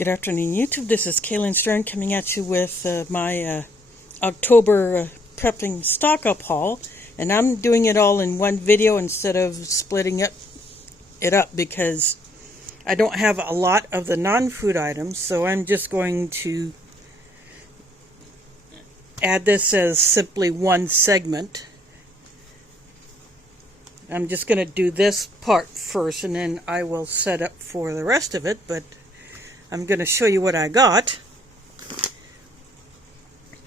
Good afternoon, YouTube. This is Kaylin Stern coming at you with my October prepping stock up haul. And I'm doing it all in one video instead of splitting it up because I don't have a lot of the non-food items. So I'm just going to add this as simply one segment. I'm just going to do this part first and then I will set up for the rest of it. But I'm going to show you what I got.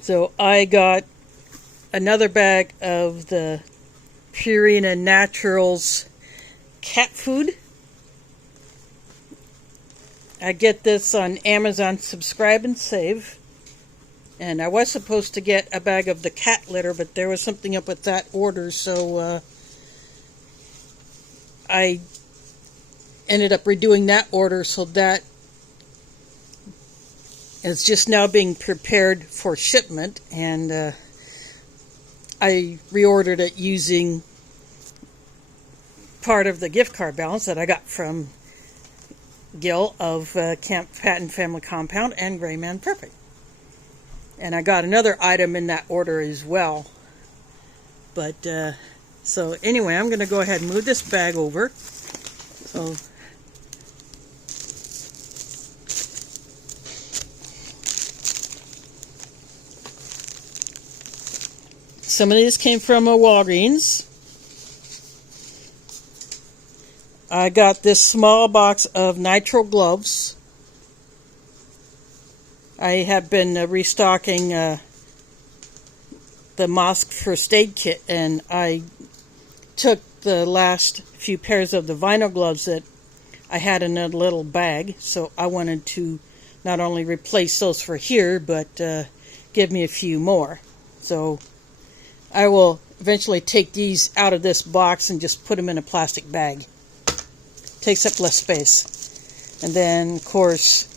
So I got another bag of the Purina Naturals cat food. I get this on Amazon Subscribe and Save. And I was supposed to get a bag of the cat litter, but there was something up with that order, so I ended up redoing that order, so that is just now being prepared for shipment, and I reordered it using part of the gift card balance that I got from Gil of Camp Patton Family Compound and Gray Man Perfect. And I got another item in that order as well. But, so anyway, I'm going to go ahead and move this bag over. So some of these came from a Walgreens. I got this small box of nitrile gloves. I have been restocking the Mosque First Aid Kit, and I took the last few pairs of the vinyl gloves that I had in a little bag, so I wanted to not only replace those for here, but give me a few more. So I will eventually take these out of this box and just put them in a plastic bag. Takes up less space. And then, of course,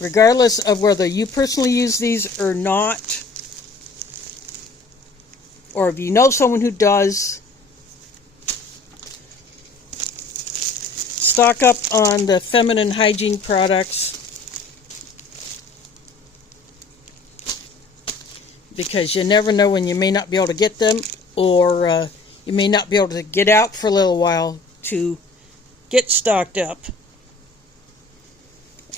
regardless of whether you personally use these or not, or if you know someone who does, stock up on the feminine hygiene products, because you never know when you may not be able to get them, or you may not be able to get out for a little while to get stocked up.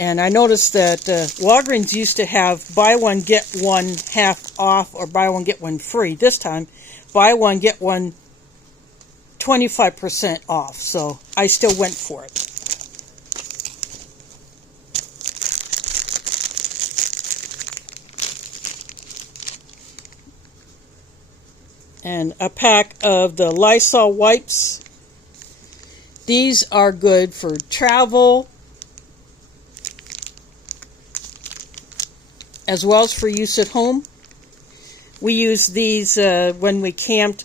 And I noticed that Walgreens used to have buy one, get one half off, or buy one, get one free. This time, buy one, get one 25% off. So I still went for it. And a pack of the Lysol wipes. These are good for travel, as well as for use at home. We used these when we camped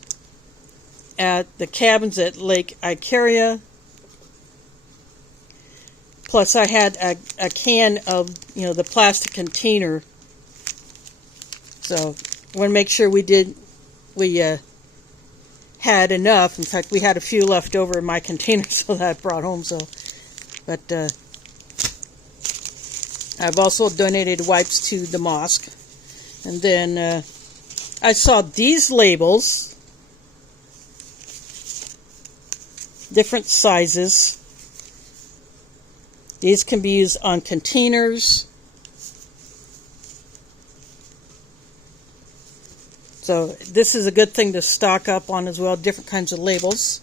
at the cabins at Lake Icaria. Plus I had a can of, the plastic container. So I want to make sure we had enough. In fact, we had a few left over in my container so that I brought home. But I've also donated wipes to the mosque. And then I saw these labels, different sizes. These can be used on containers. So this is a good thing to stock up on as well, different kinds of labels.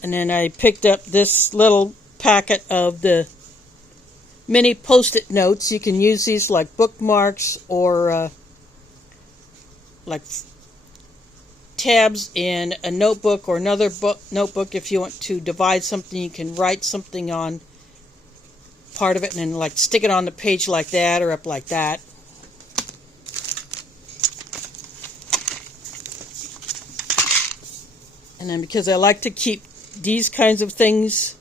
And then I picked up this little packet of the mini Post-it notes. You can use these like bookmarks or like tabs in a notebook or another notebook. If you want to divide something, you can write something on part of it and then like stick it on the page like that or up like that. And then because I like to keep these kinds of things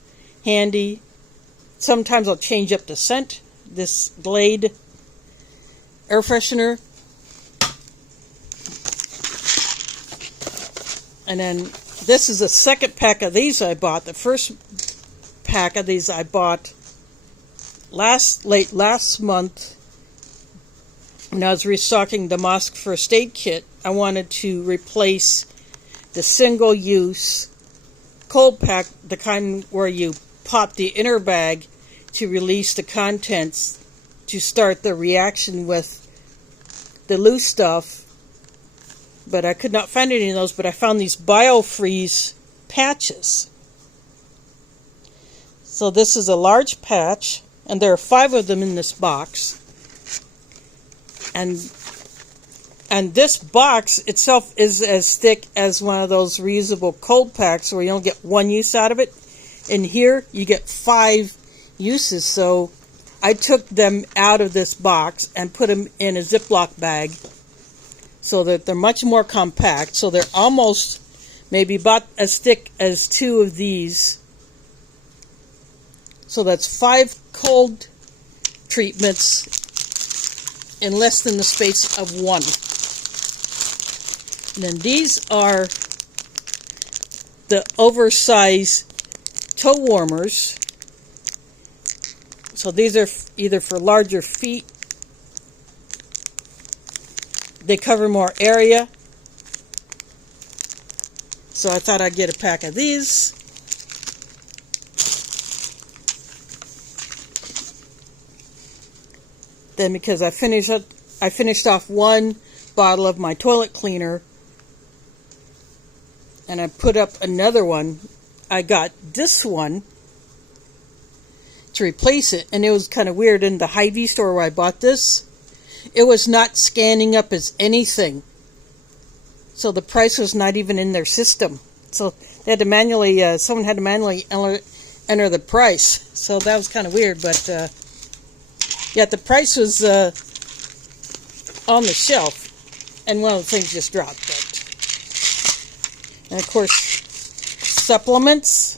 handy, sometimes I'll change up the scent. This Glade air freshener And then this is the second pack of these I bought. The first pack of these I bought late last month when I was restocking the Mosque First Aid Kit. I wanted to replace the single-use cold pack, the kind where you pop the inner bag to release the contents to start the reaction with the loose stuff. But I could not find any of those, but I found these BioFreeze patches. So this is a large patch, and there are 5 of them in this box. And this box itself is as thick as one of those reusable cold packs where you don't get one use out of it. In here, you get 5 uses. So I took them out of this box and put them in a Ziploc bag so that they're much more compact. So they're almost maybe about as thick as 2 of these. So that's 5 cold treatments in less than the space of 1. And then these are the oversized toe warmers. So these are either for larger feet. They cover more area. So I thought I'd get a pack of these. Then because I finished off 1 bottle of my toilet cleaner and I put up another one, I got this one to replace it. And it was kind of weird. In the Hy-Vee store where I bought this, it was not scanning up as anything. So the price was not even in their system. So they had to manually, someone had to manually enter the price. So that was kind of weird. But yeah, the price was on the shelf. And one of the things just dropped. And of course, supplements.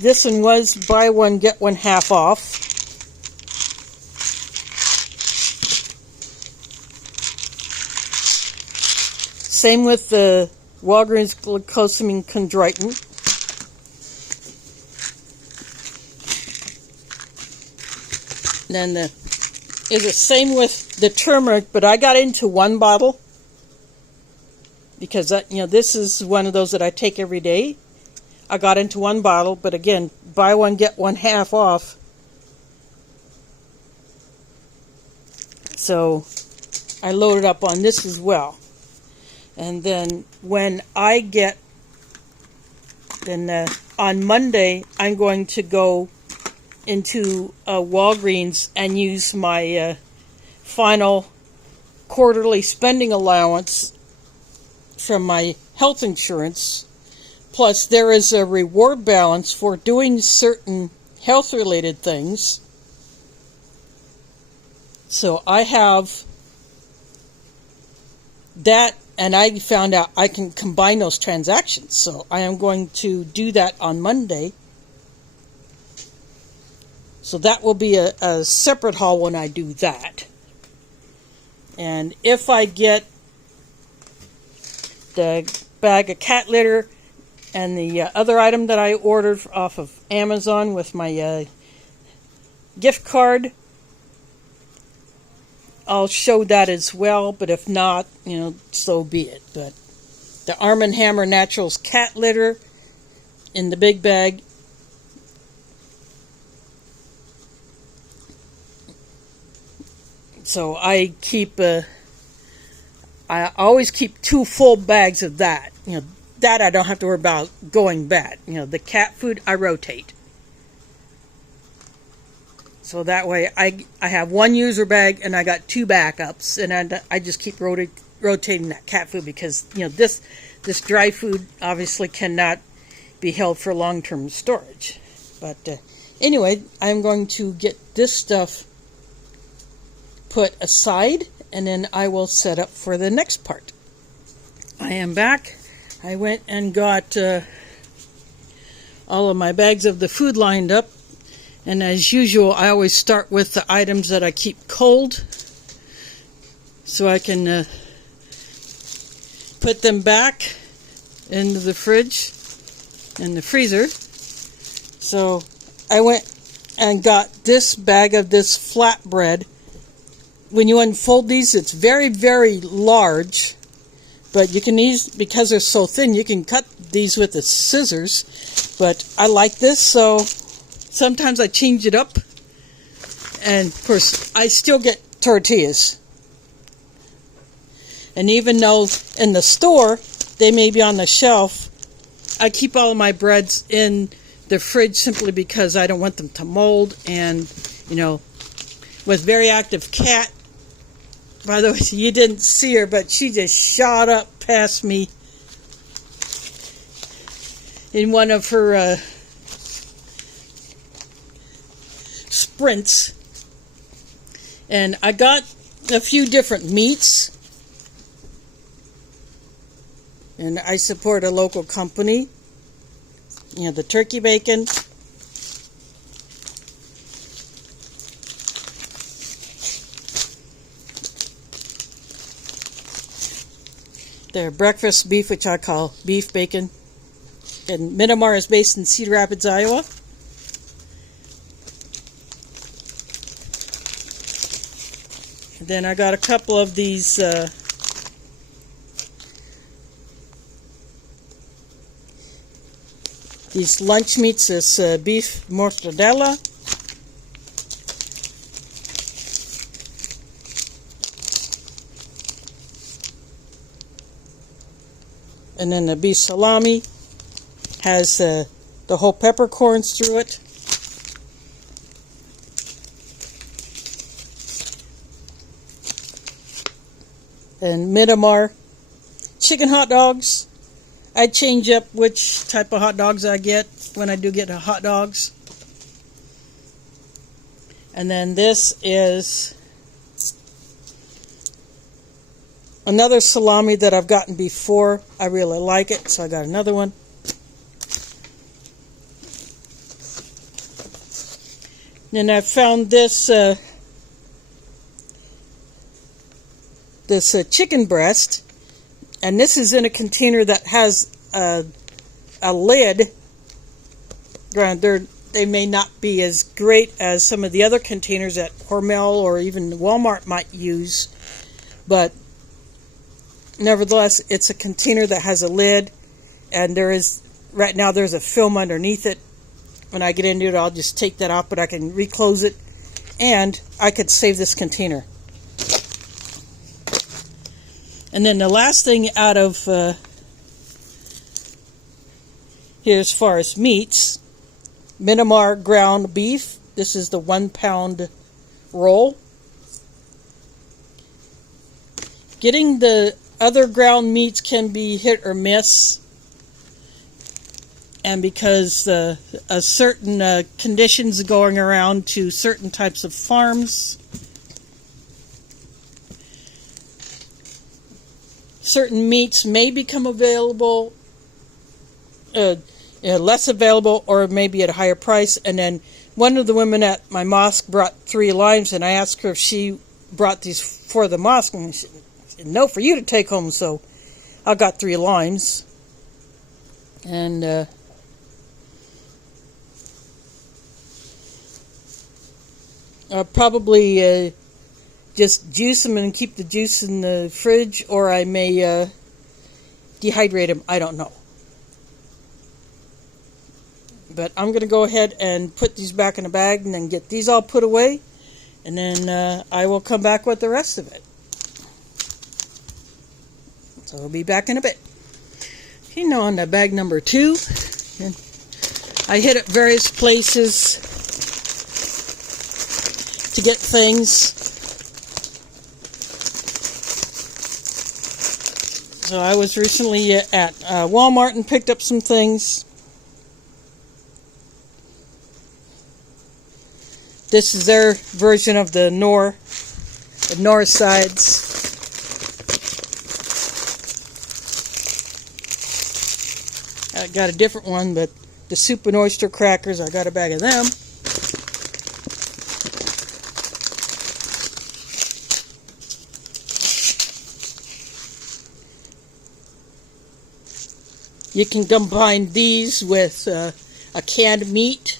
This one was buy one, get one half off. Same with the Walgreens glucosamine chondroitin. Then is the same with the turmeric, but I got into 1 bottle because this is one of those that I take every day. I got into 1 bottle, but again, buy one, get one half off. So I loaded up on this as well. And then when I get, on Monday, I'm going to go into Walgreens and use my final quarterly spending allowance from my health insurance. Plus, there is a reward balance for doing certain health-related things. So I have that, and I found out I can combine those transactions. So I am going to do that on Monday. So that will be a separate haul when I do that. And if I get the bag of cat litter and the other item that I ordered off of Amazon with my gift card, I'll show that as well. But if not, so be it. But the Arm & Hammer Naturals cat litter in the big bag. So I always keep 2 full bags of that. That I don't have to worry about going bad. The cat food I rotate. So that way I have 1 user bag and I got 2 backups, and I just keep rotating that cat food because this dry food obviously cannot be held for long-term storage. But anyway, I'm going to get this stuff put aside, and then I will set up for the next part. I am back. I went and got all of my bags of the food lined up, and as usual I always start with the items that I keep cold so I can put them back into the fridge and the freezer. So I went and got this bag of this flatbread. When you unfold these, it's very, very large, but you can use, because they're so thin, you can cut these with the scissors. But I like this, so sometimes I change it up. And of course, I still get tortillas. And even though in the store they may be on the shelf, I keep all of my breads in the fridge simply because I don't want them to mold. And, with very active cat, by the way, you didn't see her, but she just shot up past me in one of her sprints. And I got a few different meats. And I support a local company. The turkey bacon. Their breakfast beef, which I call beef bacon. And Minimar is based in Cedar Rapids, Iowa. And then I got a couple of these lunch meats. This beef mortadella. And then the beef salami has the whole peppercorns through it. And Minimar chicken hot dogs. I change up which type of hot dogs I get when I do get hot dogs. And then this is another salami that I've gotten before. I really like it, so I got another one. Then I found this chicken breast, and this is in a container that has a lid. Granted, they may not be as great as some of the other containers that Hormel or even Walmart might use, but nevertheless, it's a container that has a lid, and right now there's a film underneath it. When I get into it, I'll just take that off, but I can reclose it, and I could save this container. And then the last thing out of here as far as meats, Minimar ground beef. This is the 1 pound roll. Getting the other ground meats can be hit or miss. And because certain conditions going around to certain types of farms, certain meats may become available, less available, or maybe at a higher price. And then one of the women at my mosque brought 3 limes, and I asked her if she brought these for the mosque, and she said, no, for you to take home. So I got 3 limes. And I'll probably just juice them and keep the juice in the fridge, or I may dehydrate them. I don't know. But I'm going to go ahead and put these back in a bag and then get these all put away. And then I will come back with the rest of it. So I'll be back in a bit. On to bag number 2. And I hit at various places to get things. So I was recently at Walmart and picked up some things. This is their version of the Knorr sides. I got a different one, but the soup and oyster crackers, I got a bag of them. You can combine these with a canned meat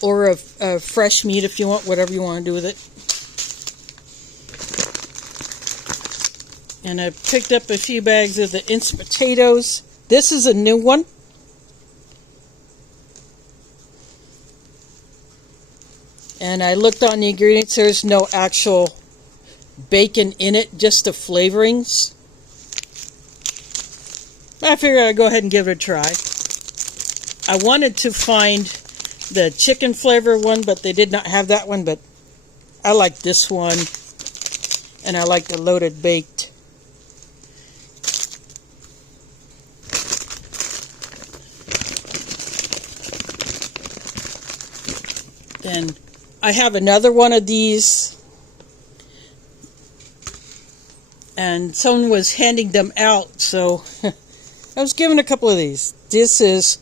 or a fresh meat if you want, whatever you want to do with it. And I picked up a few bags of the instant potatoes. This is a new one. And I looked on the ingredients. There's no actual bacon in it, just the flavorings. I figured I'd go ahead and give it a try. I wanted to find the chicken flavor one, but they did not have that one. But I like this one, and I like the loaded baked. Then I have another one of these, and someone was handing them out, so I was given a couple of these. This is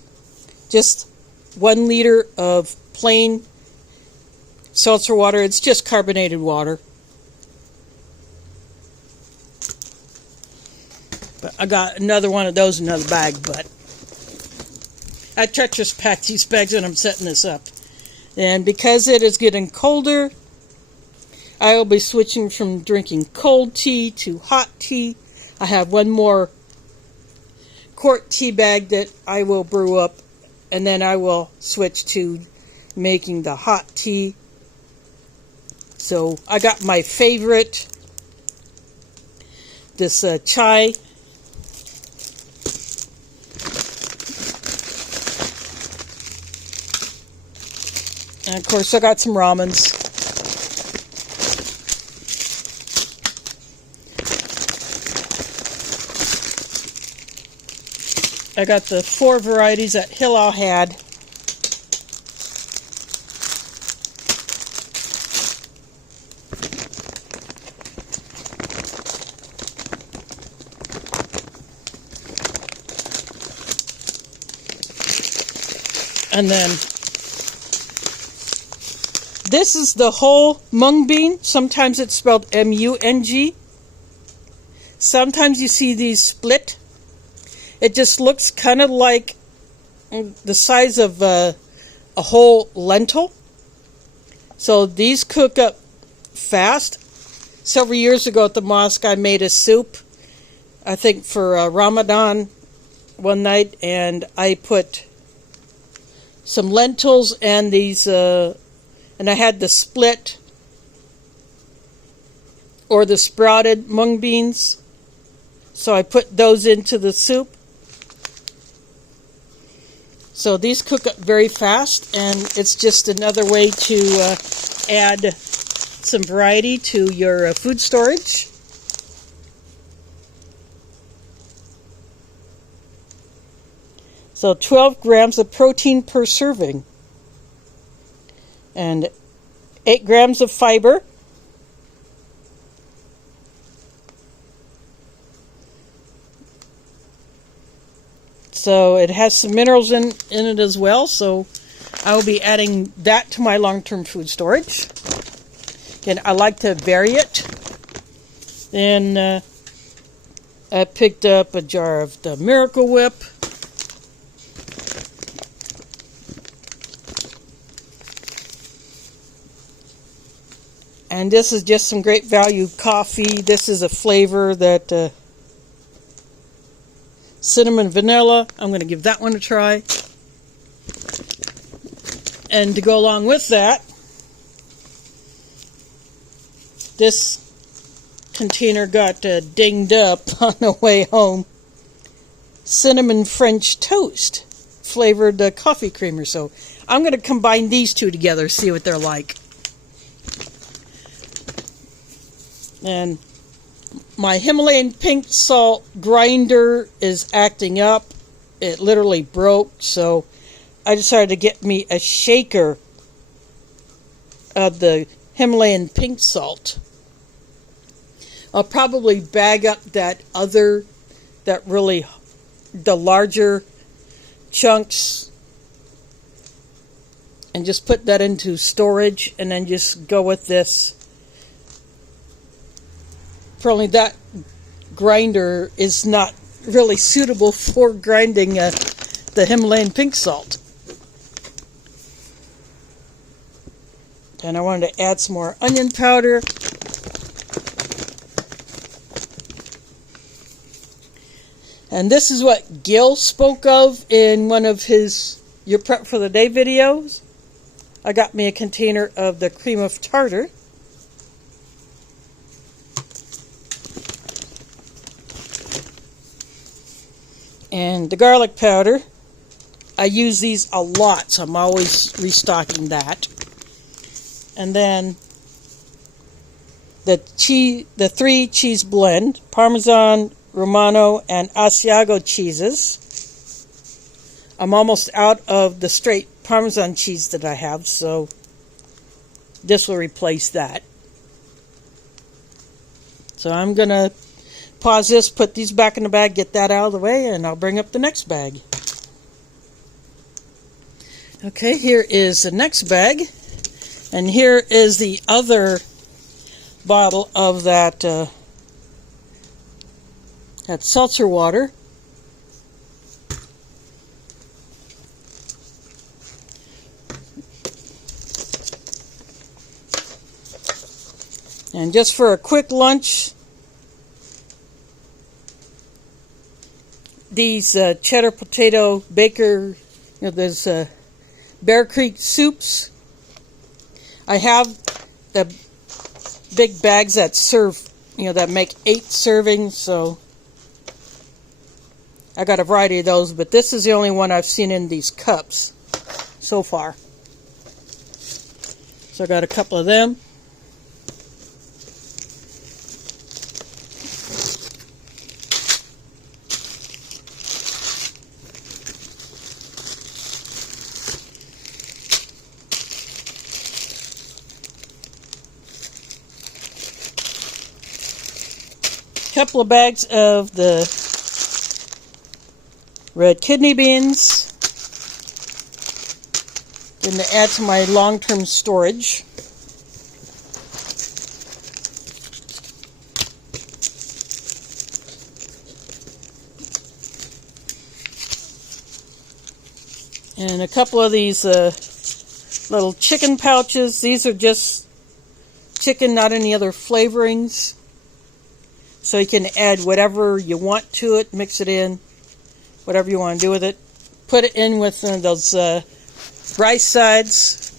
just 1 liter of plain seltzer water. It's just carbonated water. But I got another one of those in another bag, but I Tetris packed these bags when I'm setting this up. And because it is getting colder, I will be switching from drinking cold tea to hot tea. I have one more quart tea bag that I will brew up, and then I will switch to making the hot tea. So I got my favorite, this chai. And of course I got some ramens. I got the 4 varieties that Hillel had. And then this is the whole mung bean. Sometimes it's spelled M-U-N-G. Sometimes you see these split. It just looks kind of like the size of a whole lentil. So these cook up fast. Several years ago at the mosque, I made a soup, I think for Ramadan one night, and I put some lentils and these, and I had the split or the sprouted mung beans. So I put those into the soup. So these cook up very fast, and it's just another way to add some variety to your food storage. So 12 grams of protein per serving, and 8 grams of fiber. So it has some minerals in it as well, so I will be adding that to my long-term food storage. Again, I like to vary it. Then I picked up a jar of the Miracle Whip. And this is just some great value coffee. This is a flavor that cinnamon vanilla. I'm going to give that one a try. And to go along with that, this container got dinged up on the way home. Cinnamon French toast flavored coffee creamer. So I'm going to combine these two together, see what they're like. And my Himalayan pink salt grinder is acting up. It literally broke, so I decided to get me a shaker of the Himalayan pink salt. I'll probably bag up the larger chunks, and just put that into storage, and then just go with this. For only that grinder is not really suitable for grinding the Himalayan pink salt. And I wanted to add some more onion powder. And this is what Gil spoke of in one of his Your Prep for the Day videos. I got me a container of the cream of tartar. And the garlic powder. I use these a lot, so I'm always restocking that. And then the 3 cheese blend, Parmesan, Romano, and Asiago cheeses. I'm almost out of the straight Parmesan cheese that I have, so this will replace that. So I'm going to pause this, put these back in the bag, get that out of the way, and I'll bring up the next bag. Okay, here is the next bag. And here is the other bottle of that seltzer water. And just for a quick lunch, these cheddar potato baker, there's Bear Creek soups. I have the big bags that serve, that make 8 servings, so I got a variety of those, but this is the only one I've seen in these cups so far. So I got a couple of them. Couple of bags of the red kidney beans. Going to add to my long-term storage. And a couple of these little chicken pouches. These are just chicken, not any other flavorings. So you can add whatever you want to it, mix it in, whatever you want to do with it. Put it in with those rice sides.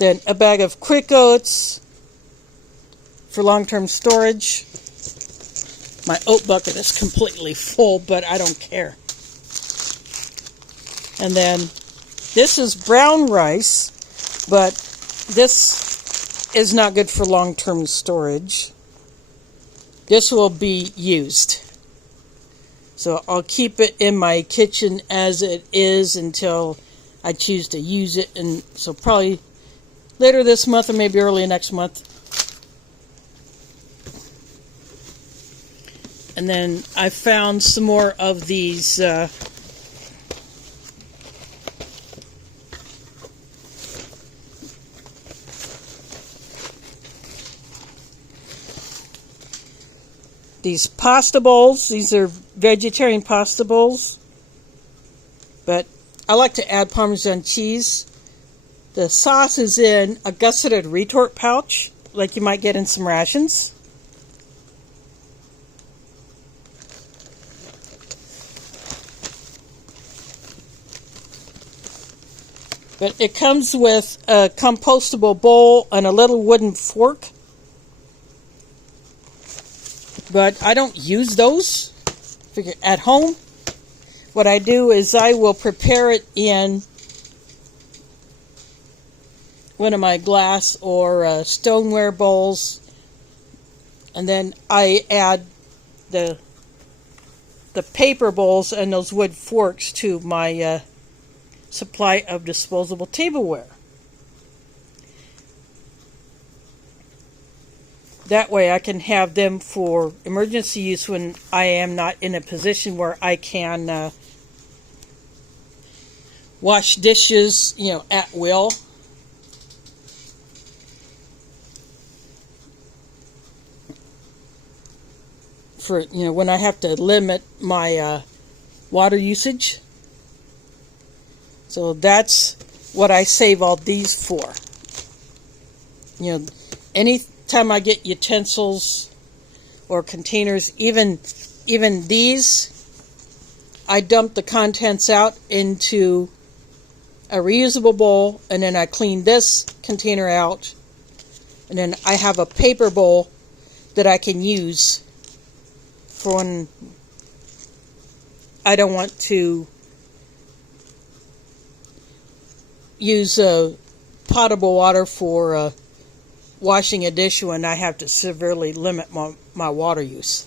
Then a bag of quick oats for long-term storage. My oat bucket is completely full, but I don't care. And then this is brown rice. But this is not good for long-term storage. This will be used. So I'll keep it in my kitchen as it is until I choose to use it. And so probably later this month or maybe early next month. And then I found some more of these pasta bowls. These are vegetarian pasta bowls. But I like to add Parmesan cheese. The sauce is in a gusseted retort pouch, like you might get in some rations. But it comes with a compostable bowl and a little wooden fork. But I don't use those. Figure at home, what I do is I will prepare it in one of my glass or stoneware bowls, and then I add the paper bowls and those wood forks to my supply of disposable tableware. That way I can have them for emergency use when I am not in a position where I can wash dishes, at will. for, when I have to limit my water usage. So that's what I save all these for. Anytime I get utensils or containers, even these, I dump the contents out into a reusable bowl, and then I clean this container out, and then I have a paper bowl that I can use for when I don't want to use potable water for washing a dish when I have to severely limit my water use.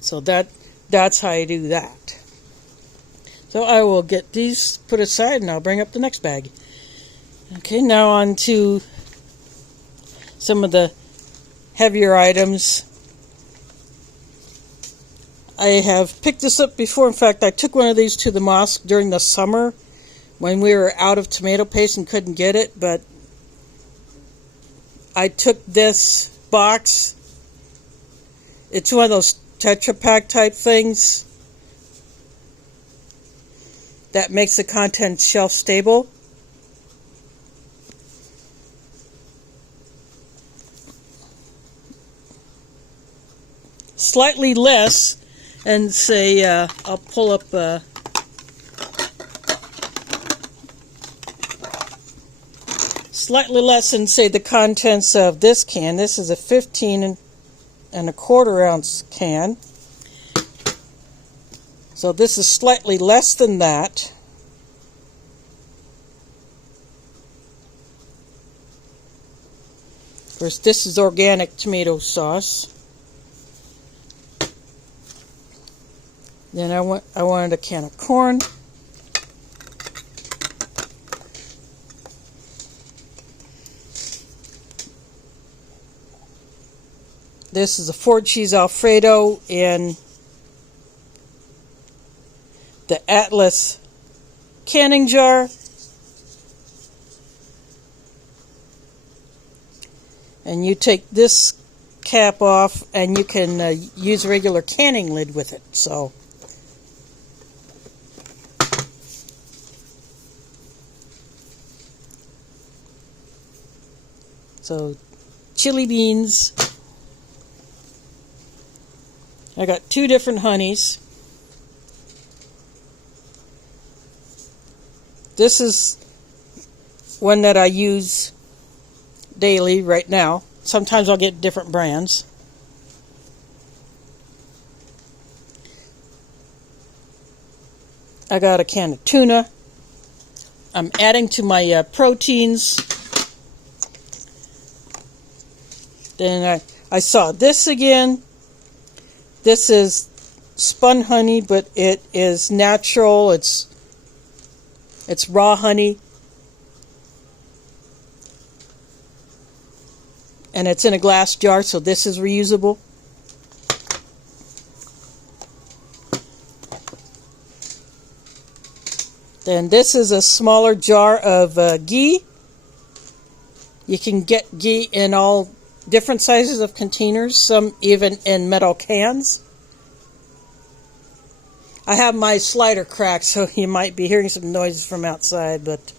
So that's how I do that. So I will get these put aside and I'll bring up the next bag. Okay, now on to some of the heavier items. I have picked this up before. In fact, I took one of these to the mosque during the summer when we were out of tomato paste and couldn't get it, but I took this box. It's one of those Tetra Pak type things that makes the contents shelf stable. Slightly less, and say I'll pull up slightly less than, say, the contents of this can. This is a 15 1/4 ounce can. So this is slightly less than that. Of course, this is organic tomato sauce. Then I wanted a can of corn. This is a 4-cheese Alfredo in the Atlas canning jar. And you take this cap off and you can use a regular canning lid with it. So chili beans. I got 2 different honeys. This is one that I use daily right now. Sometimes I'll get different brands. I got a can of tuna. I'm adding to my proteins. Then I saw this again. This is spun honey, but it is natural. It's raw honey. And it's in a glass jar, so this is reusable. Then this is a smaller jar of ghee. You can get ghee in all different sizes of containers, some even in metal cans. I have my slider cracked, so you might be hearing some noises from outside, but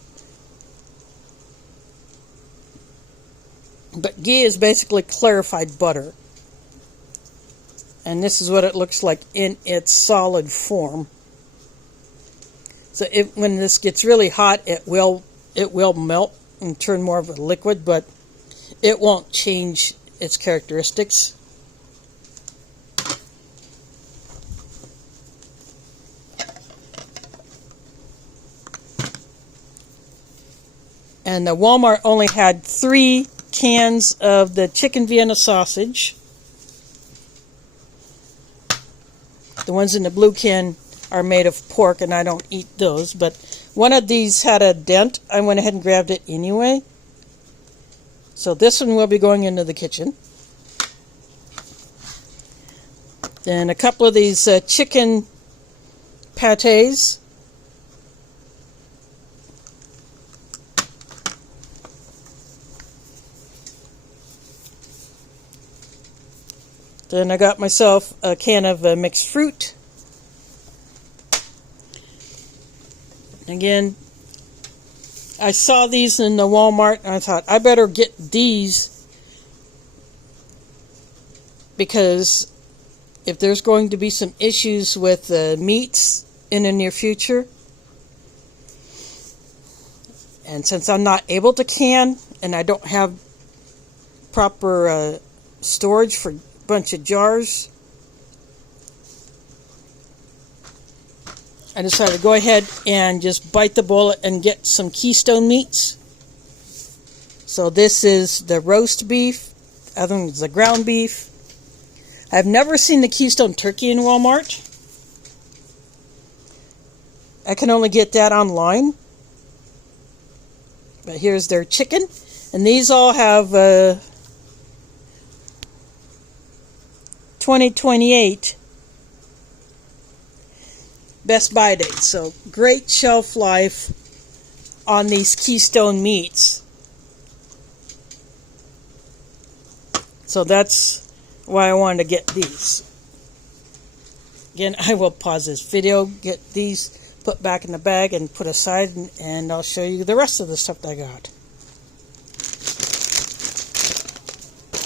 ghee is basically clarified butter. And this is what it looks like in its solid form. So when this gets really hot, it will melt and turn more of a liquid, but it won't change its characteristics. And the Walmart only had 3 cans of the chicken Vienna sausage. The ones in the blue can are made of pork, and I don't eat those. But one of these had a dent. I went ahead and grabbed it anyway. So this one will be going into the kitchen. Then a couple of these chicken pâtés. Then I got myself a can of mixed fruit. Again, I saw these in the Walmart and I thought I better get these because if there's going to be some issues with meats in the near future, and since I'm not able to can and I don't have proper storage for a bunch of jars, I decided to go ahead and just bite the bullet and get some Keystone meats. So this is the roast beef, other than the ground beef. I've never seen the Keystone turkey in Walmart. I can only get that online. But here's their chicken. And these all have 2028 Best Buy dates. So great shelf life on these Keystone meats. So that's why I wanted to get these. Again, I will pause this video, get these put back in the bag and put aside, and I'll show you the rest of the stuff that I got.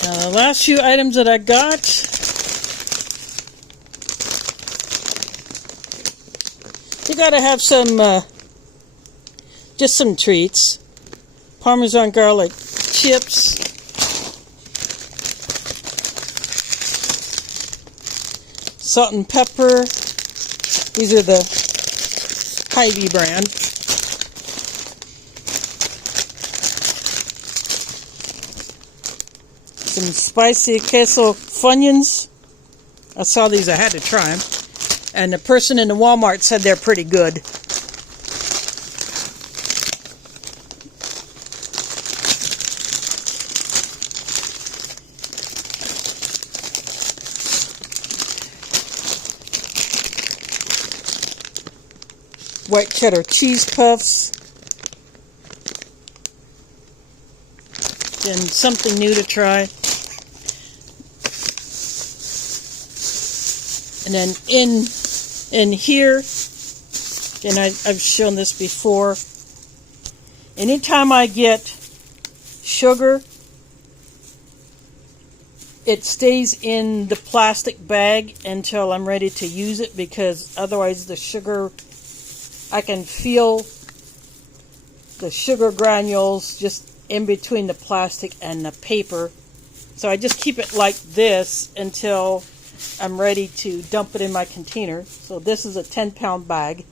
Now, the last few items that I got, you gotta have some, just some treats. Parmesan garlic chips. Salt and pepper. These are the Hy-Vee brand. Some spicy queso Funyuns. I saw these, I had to try them. And the person in the Walmart said they're pretty good. White cheddar cheese puffs. And something new to try. And then in here, and I've shown this before, anytime I get sugar, it stays in the plastic bag until I'm ready to use it, because otherwise the sugar, I can feel the sugar granules just in between the plastic and the paper. So I just keep it like this until I'm ready to dump it in my container. So this is a 10-pound bag.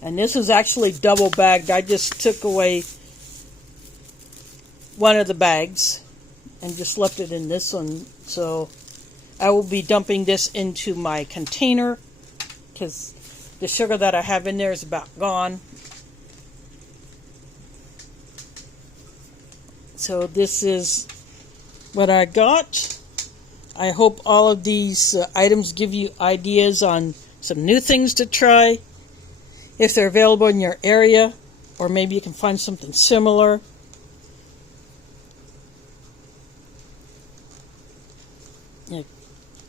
And this is actually double bagged. I just took away one of the bags and just left it in this one. So I will be dumping this into my container because the sugar that I have in there is about gone. So this is what I got. I hope all of these items give you ideas on some new things to try, if they're available in your area, or maybe you can find something similar.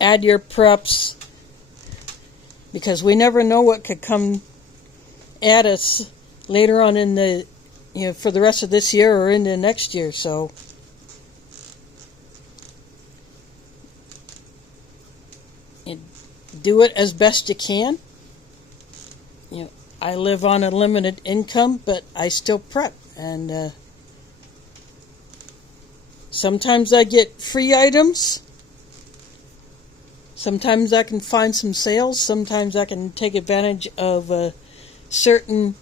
Add your preps, because we never know what could come at us later on in the, for the rest of this year or into next year. So do it as best you can. I live on a limited income, but I still prep, and sometimes I get free items. Sometimes I can find some sales. Sometimes I can take advantage of certain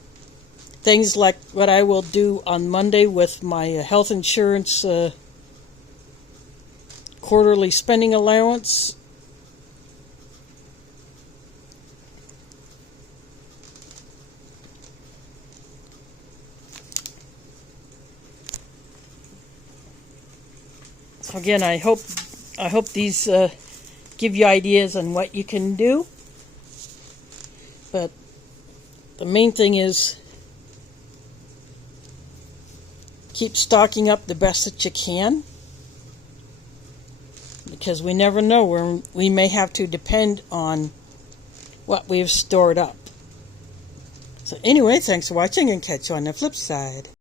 things, like what I will do on Monday with my health insurance quarterly spending allowance. So again, I hope these give you ideas on what you can do. But the main thing is keep stocking up the best that you can. because we never know where we may have to depend on what we've stored up. So anyway, thanks for watching, and catch you on the flip side.